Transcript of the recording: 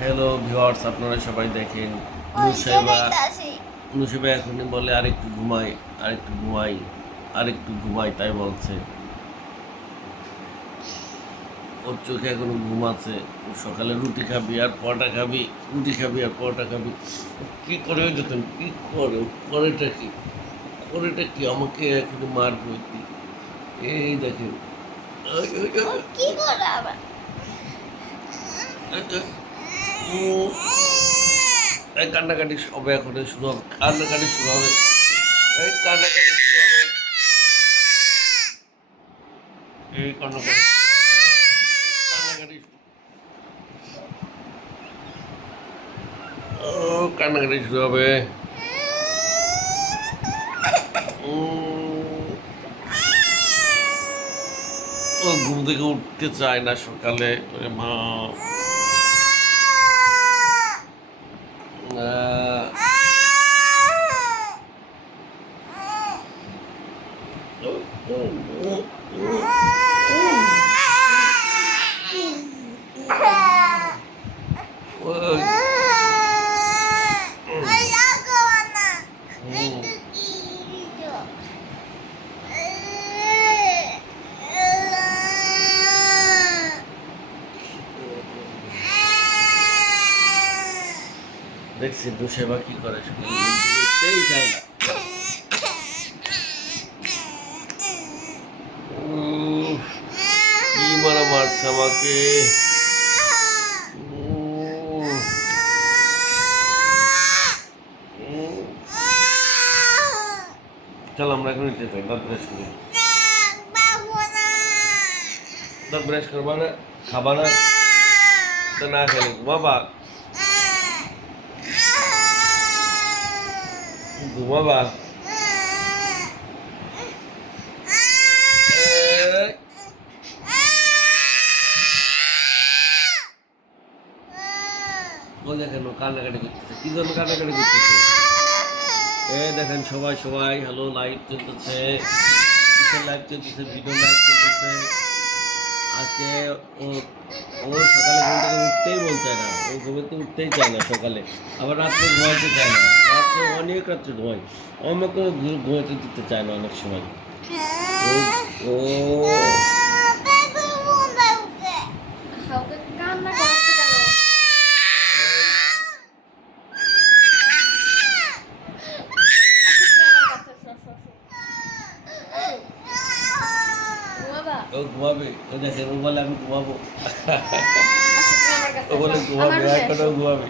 Hello viewers, আপনারা সবাই দেখেন নুসাইবা এখনই বলে আরেকটু ঘুমাই, আরেকটু ঘুমাই, আরেকটু ঘুমাই, তাই বলছে। ওর চোখে এখনো ঘুম আছে। ও সকালে রুটি খাবি আর পরোটা খাবি, রুটি খাবি আর পরোটা খাবি। কি করে দেখেন, কি করে, করেটা কি, করেটা কি, আমাকে এখনো মারবে কি। এই দেখেন, কি করে আবার এই কান্নাকাটি হবে, এখন শুরু হবে, কান্নাকাটি শুরু হবে, এই কান্নাকাটি শুরু হবে, এই কান্নাকাটি কান্নাকাটি ও কান্নাকাটি শুরু হবে। ও ঘুম থেকে উঠতে চায় না সকালে। ওরে মা, দেখছি দুসেবা কি করে, সকালে ঘুম থেকে উঠতেই চায় না। কি মারা মারছে আমাকে। চল আমরা এখন নিতে চাই, দাঁত ব্রাশ করি। দাঁত ব্রাশ করবা না, খাবা না, তো না খেলে ঘুমাবা, ঘুমাবা। ও দেখেন ও কান্নাকাটি করতেছে, কি জন্য কান্নাকাটি করতেছে। দেখেন সবাই সবাই, হ্যালো, লাইভ চলতেছে, লাইভ চলতেছে, ভিডিও লাইভ চলতেছে। আজকে ও ও সকালে ঘুম থেকে উঠতেই মন চায় না, ও ঘুমাতে উঠতেই চায় না সকালে, আবার রাত্রে ঘুমাইতে চায় না, রাত্রে অনেক রাত্রে ঘুমায়, আমাকে ঘুমাতে দিতে চায় না অনেক সময়। ও ও ঘুমাবে, ও দেখেন ও বলে আমি ঘুমাবো, ও বলে ঘুমাবে, এখনো ঘুমাবে।